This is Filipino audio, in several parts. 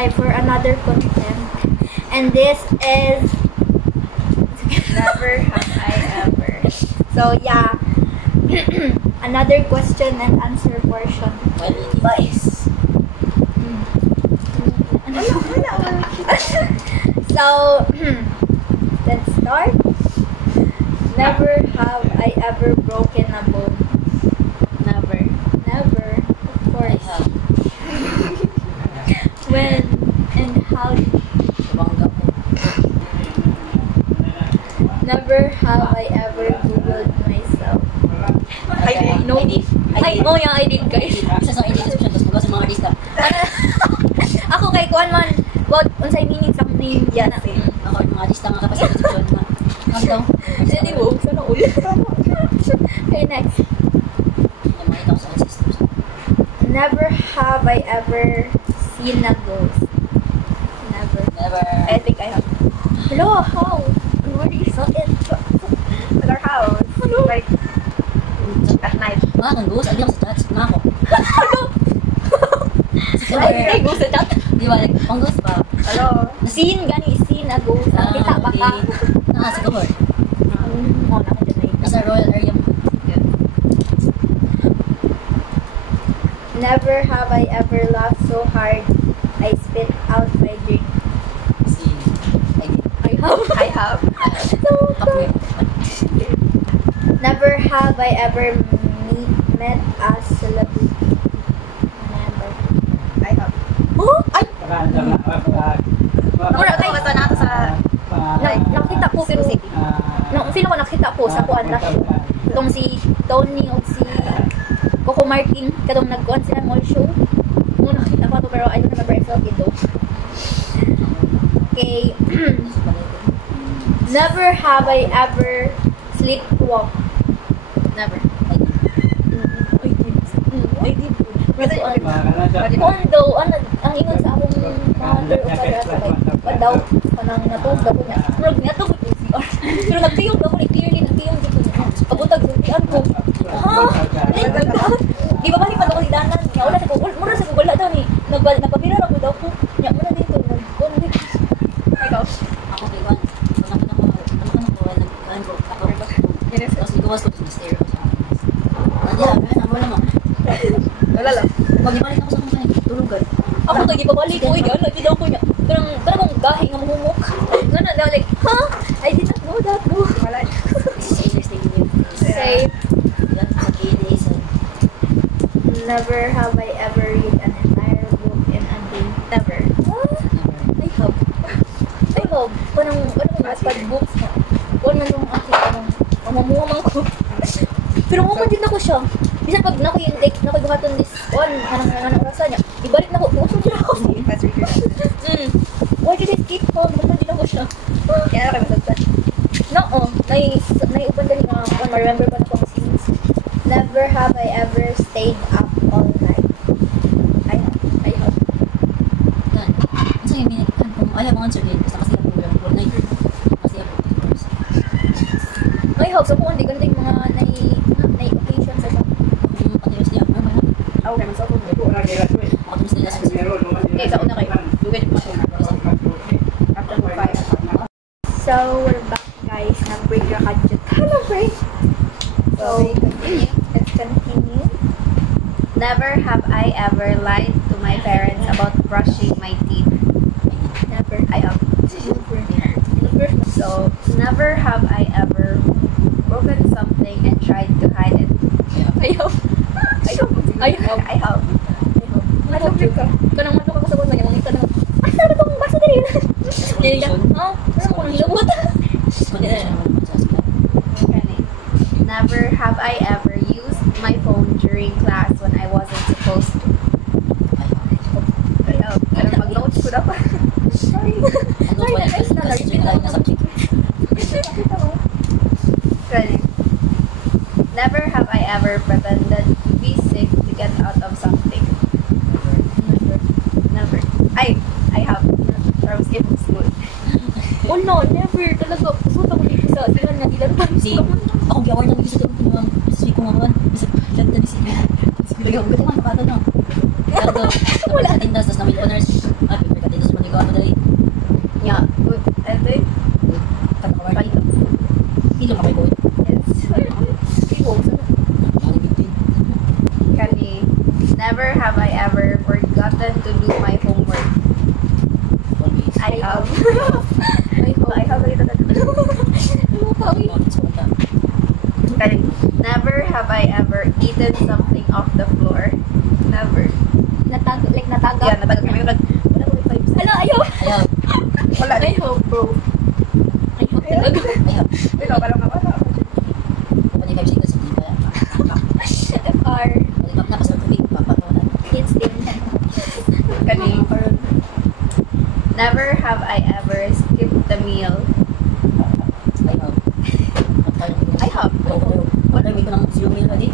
live for another content. And this is Never have I ever. so yeah. Another question and answer portion. Guys. So let's start. Never have I ever broken a bone. Never. Never, of course. When and how? Never have I ever googled myself. I did. No. Oh yeah, I did, guys. Isa sa edit description tapos mga mga artista. Ako kay kuan man, what unsay meaning sa name yan natin. Ako yung mga artista nga kapag sa description nga. Ano daw? Hindi mo sana ulit. Okay, next. Yung mga itaw sa ancestors. Never have I ever seen a ghost. Never. Never. I think I have. Hello, how? Where is it? At our house. Hello. Like, at night. Mga kang ghost, agli ako sa chat. Na ako. Ay, ghost sa chat. Di ba? Like, pang ghost ba? Hello. Seen a ghost. Kita ba ka? Sa cover. Oh, nakadyan na yun. Nasa royal area mo. Never have I ever laughed so hard I spit out my drink. Si... I have. I have. So good. Never have I ever met a celebrity. Never. I have. Oh, ay! Mura kayo basta nato sa... Nakita po pero si sino ko nakita po sa kuan na itong si Tony o si Coco Martin katong nagkuhan sila mall show. Mo nakita ko to pero I don't remember if it though. Okay. Never have I ever sleepwalk. Never. I did. Although, ang ingon sa akong mother o para sa daw kanang natog daw niya. Murag niya to ko CR. Pero nagtiyog daw ni clearly nagtiyog dito. Pagutag sultian ko. Di ba balik pa daw si Danan? Nya wala sa ko. Mura sa ko wala daw ni. Nagpapira ra ko daw ko. Nya muna dito nagkon dito. Ikaw. Ako kay Juan. Ano ka nagkaan ko. Ako. Yes. Tapos iguwas ko sa stair ko sa Nadia, wala mo. Wala lang. Pag ibalik ako sa kumpanya, tulugan. Ako to gipabalik ko iyan lagi daw ko niya. Pero kanang gahi nga mahumok. Ngana daw like, ha? I did not know that. No. Wala. This is interesting news. Safe. Sa KDA sa... Never have I ever read an entire book in a day. Never. I have. I have. Kanang notepad books na. Kung nung aking mamuha man ko. Pero mo din ako siya. Bisan pag nakoy yung like nakoy buhaton this on kanang orasa niya. Ibalik nako puso din ako. Fast reader. Why did it keep home? Mo din ako siya. Kaya kayo masagtan. No, may upan din nga on remember pa na kong scenes. Never have I ever stayed up all night. I have. Yan. Ano yung minigkan kung ayaw mo answer din. Basta kasi ako yung full night. Kasi ako. I have. So kung hindi ganito yung mga occasion sa siya. Yung patiros niya. Ano ba yun? Ako kayo masagtan. Ako tumis nila sa Okay, sa una kayo. Lugan mo siya. After 5. So, we're back, guys. Nag-break your budget. Hello, break. So, let's continue. Never have I ever lied to my parents about brushing my teeth. Never. I have. So, never have I ever broken something and tried to hide it. I have. I have. Matulog ka. Kanang matulog ka sa buwan niya. Mangita na. Ay, sabi kong basa din yun. Yan yan. Oh, ano ko nang lubot. Never have I ever used my phone during class when I wasn't supposed to. Pero mag-notes ko daw. Sorry. Sorry na, guys. Never have I ever pretended to be sick to get out of something. Never. I have. Or I was skipping school. Oh no, never. Talaga. Pusunta ko dito sa silan na ilan pa. Si, akong gawar na gusto ko ng speak ko nga bisa ganda ni si Sige, gawin ko man pakata na. Pero wala tindas tas namin honors. Ah, pwede Ito makay ko. Yes. Ibo, sa Kani, never have I ever forgotten to do my homework. Always. I have. I have a little Kani, never have I ever eaten something off the floor. Never. natag, like natagap. Yeah, natagap kami. Wala ko yung vibes. Hala, ayaw. Ayaw. Wala. I hope, bro. I hope talaga. Ayaw. Ikaw, parang wala. Kapag 5 seconds, hindi pa. FR. Balik up na, pasal tubig. Papatawanan. Instant. Kani, never have I ever skipped the meal. Ayaw. I have. Wala, may ko ng 0 meal ready.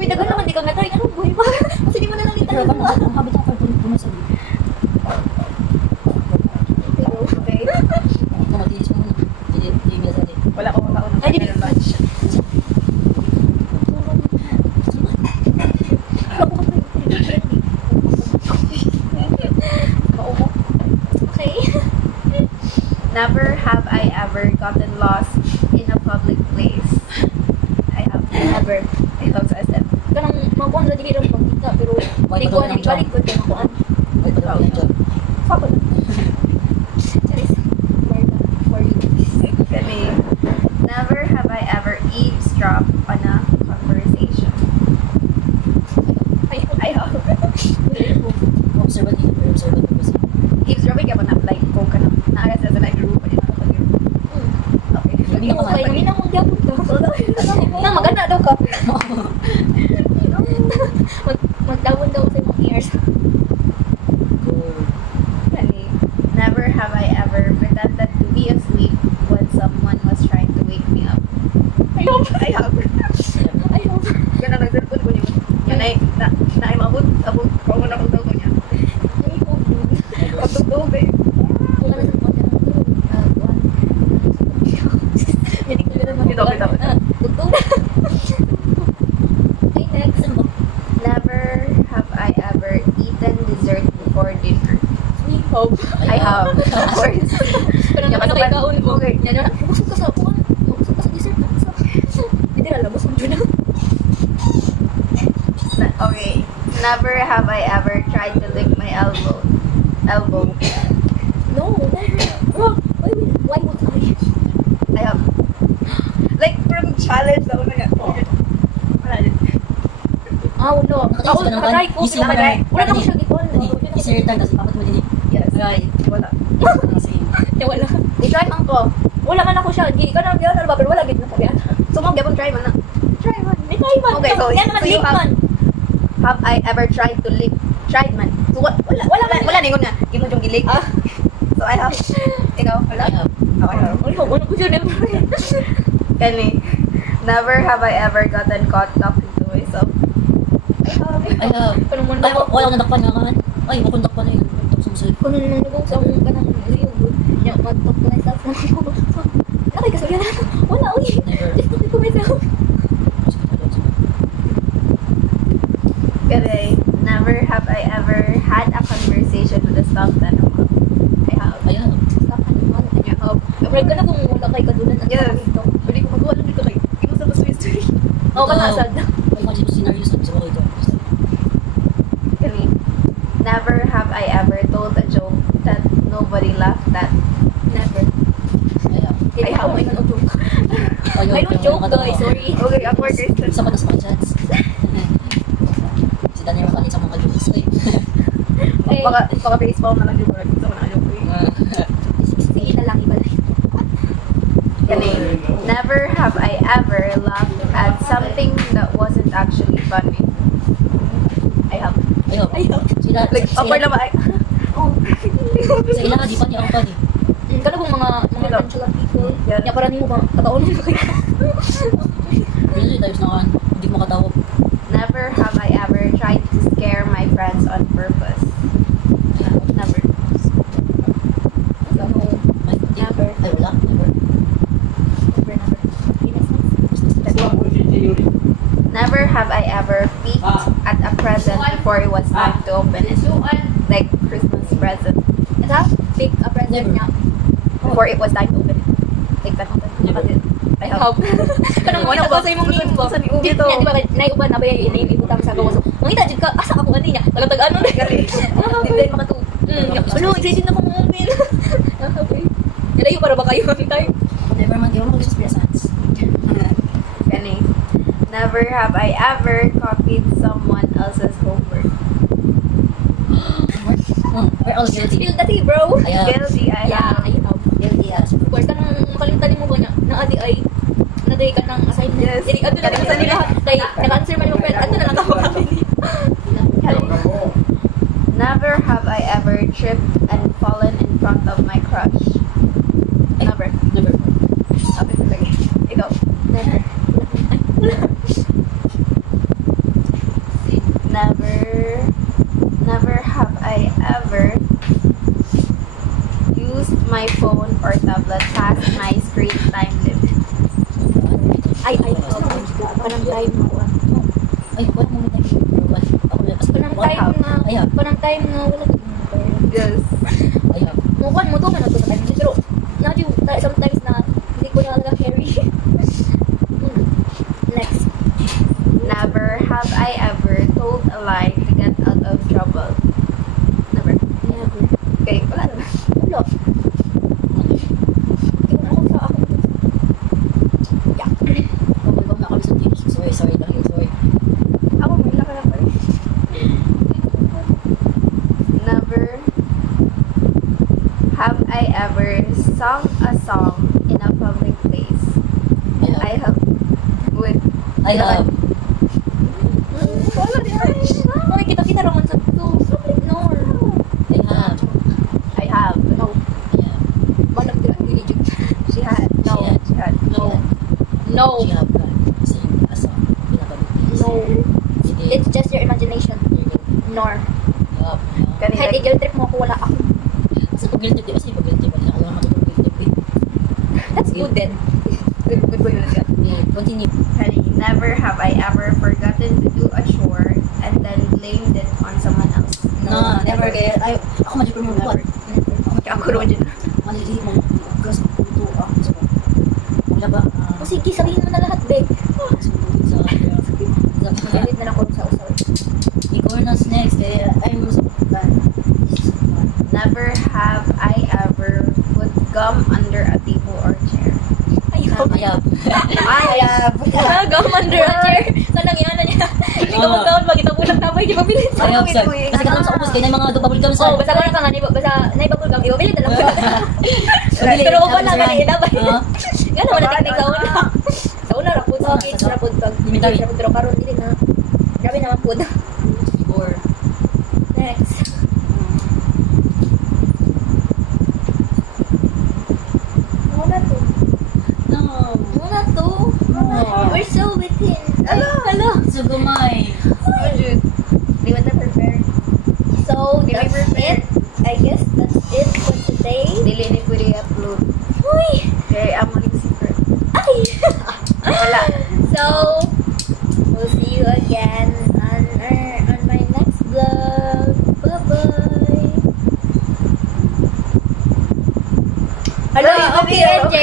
May dagan naman, di ka nga try. Anong buhay pa? Kasi di mo na nakita. Pero bang ang habit ako puno sa liit. Okay. Ito matiis mo. Hindi meal ready. Wala ko makaunang Ay, di final batch. Okay. Never have I ever gotten lost in a public place. I have. Never. I love sa SM. Kanang mabuhan na dili lang pagkita, pero Why di pa ko daw ng job? balik ko din ako. Ay, pala ko yung job. Sapa na. Charis. For you. Kani, never have I ever eavesdropped on a conversation. I have. Observant yun. Observant mo kasi. Eavesdropping ka ba na like ko ka na naaras sa nag-group pa din ako pag Okay. Hindi ka Okay, kumain. hindi na mong gyapon ka. Na maganda daw ka. Magdawon daw sa mga ears. Kani, never have I ever pretended to be asleep when someone was trying to wake me up. I have. Ayaw. Ganun ang cellphone ko niyo. Yan ay, na ay mabot, kung na kong daw ko niya. Pagtugtog eh. Wala na sa mga buwan. Hindi ko na Bitaw, bitaw. Tugtog. Okay, next. Never have I ever eaten dessert before dinner. We hope. I have, of course. Pero Yan, naman kasi nakikaon mo. okay. Yan na. Busog ka sa upuan. Busog ka sa dessert. Hindi na labos ang dyan. Okay. Never have I ever tried to lick my elbow. No, never. Bro, why would I? I have. Like, parang challenge na una nga. Wala din. Wala. Ako, nakatry ko. Easy Wala naman. na ko siya gikon. Easy return kasi papat mo din. Yes. Right. Wala. Kasi Wala. I-try man ko. Wala man ako siya. Hindi ka na diyan ba pero wala gid na tabian. So, mo gyapon try man na. Try man. May try man. Okay, so yan man you lick man. Have I ever tried to lick? Tried man. So, wala ningon nga. Imo yung gilik. So, I have. Ikaw, wala? I have. Okay, I have. Ano ko siya never. Kani, never have I ever gotten caught talking to myself. I have. Kanang man Ay, wala ko nadakpan nga kan. Ay, bukong dakpan na yun. Tok sumusunod. Kung nang nagong sa akong kanang riyog. Ya, mag-talk to myself na ako. Nakay kasi yan. Wala, uy. Never. Just talking to myself. Kani, never have I ever had a conversation with a stuffed animal. I have. I have. Stop animal. I have. Afraid ka na kung wala kay kadulan at Yes. dito. Pwede ko magawa lang dito kay. Imo sa story. Oo, kanasad. Ay, kung scenario sa ko ito. Kani, never have I ever told a joke that nobody laughed at. Never. I have. I have. I don't joke. Ayaw, I don't joke guys. Sorry. Okay, awkward guys. Isa pa na sa chats. Si Daniel makalit sa mga kalulis. Eh, Baka baseball na lang yung word. So, na yung sige na lang ibalik. Kani, never have I ever laughed at something that wasn't actually funny. I have. Ayaw. Ayaw. Sila, Like, awkward lang ba? Oh. sa ila, di pa niya ang pani. Kana kung mga nonchalant people. Yeah. Ya para nimo ba kataon mo kay. Hindi tayo sa nakan. Hindi mo katawag. Never have I ever tried to scare my friends on purpose. Never. So, Never. Ay, wala. Never. Never have I ever peeked at a present before it was time to open it. Like Christmas present. Ito, pick a present Never. niya. Before it was time to open it. Take that. I Hub. hope. Kanang mo ko sa imong name ba? Sa ni Ubi Dito to. di ba naiuban na ba yung inaibutang sa gawas. Mangita jud ka asa ako ani niya. Tagatag ano na gali. Di ba makatu? Ano, excited na ko mo open. Okay. Ilayo para ba kayo ang time? Never man, di ako mag-gusto sa sans. Kani. Never have I ever copied someone else's homework. We're all guilty. Feel that bro. I have. Guilty, I Yeah, have. I have. Guilty as. Of course, kanang makalimutan mo ba niya na adi ay naday ka ng assignment. Yes. Dili ato na lang sa nila. Kay naka-answer man yung friend. Ato na lang ako kami. Never have I ever tripped and fallen in front of my crush. Never. Never. Okay, sige. Ikaw. Never. Never have I ever used my phone or tablet past my screen time limit. Ay, parang time mo. Ay, what mo na tayo? Ako na. Parang time na, I have. parang time na wala ka Yes. I have. mukuan mo to, man ako sa time. Pero, sometimes na, hindi ko na carry. Next. Never have I ever told a lie to get out of trouble. Never. Never. Okay, wala na. Wala. Ikaw na ako sa ako. Yeah. Ako ba na sa teams? Sorry lang yun. Sorry. Ako, may laka na pa rin. Never have I ever sung a song in a public place. I have. With. I have. Wala din ay. Ay, kita-kita naman sa to. No. I have. I have. No. I have. Manag din ang religion. She had. No. She had. No. No. She have sing a song in a public place. No. Sige. It's just your imagination. Nor. Yup. Kahit Kanina. i-guilt trip mo ako, wala ako. Kasi pag guilty, di ba? Kasi pag guilty ba? Ako naman matulog guilty. That's good then. Good ko yun. Okay, continue. Honey, never have I ever forgotten to do a chore and then blamed it on someone else. No, never kaya. Ay, ako madyo mo buwan. Ako rin din. Madyo mo. Gas ko ito. So, wala ba? O sige, sabihin mo na lahat, Bek. Sa Edit na lang ko sa usaw. Ikornas next. Kaya, ay mo sa Never have I ever put gum under a table or chair. Ayaw. Ayab. Gum under a chair. Sanang yan na niya. Ikaw ang gawin, magkita po lang tabay, di ba pilit? Ayab, sir. Kasi kanang sa ubos, kaya na mga bubble gum, sir. Oh, basta ko na nga, basta naibabol gum, ibabilit na lang ko. Mabili. Pero kung wala, ganun inabay. Oo. Gano'n wala tingting sa una. Sa una, rapod sa kids, rapod sa Limitary. rapod, pero karoon, hindi na. Grabe naman po. Or, Next. Muna to. no. Muna to. We're so within. Hello. Sugumay. Di ba na prepare? So, Di ba that's prepare? it. I guess that's it for today. Dili ni ko i-upload. Uy! Kaya amo ni secret. Ay! Wala. So, we'll see you again on my next vlog. Bye-bye! Hello, okay, NJ?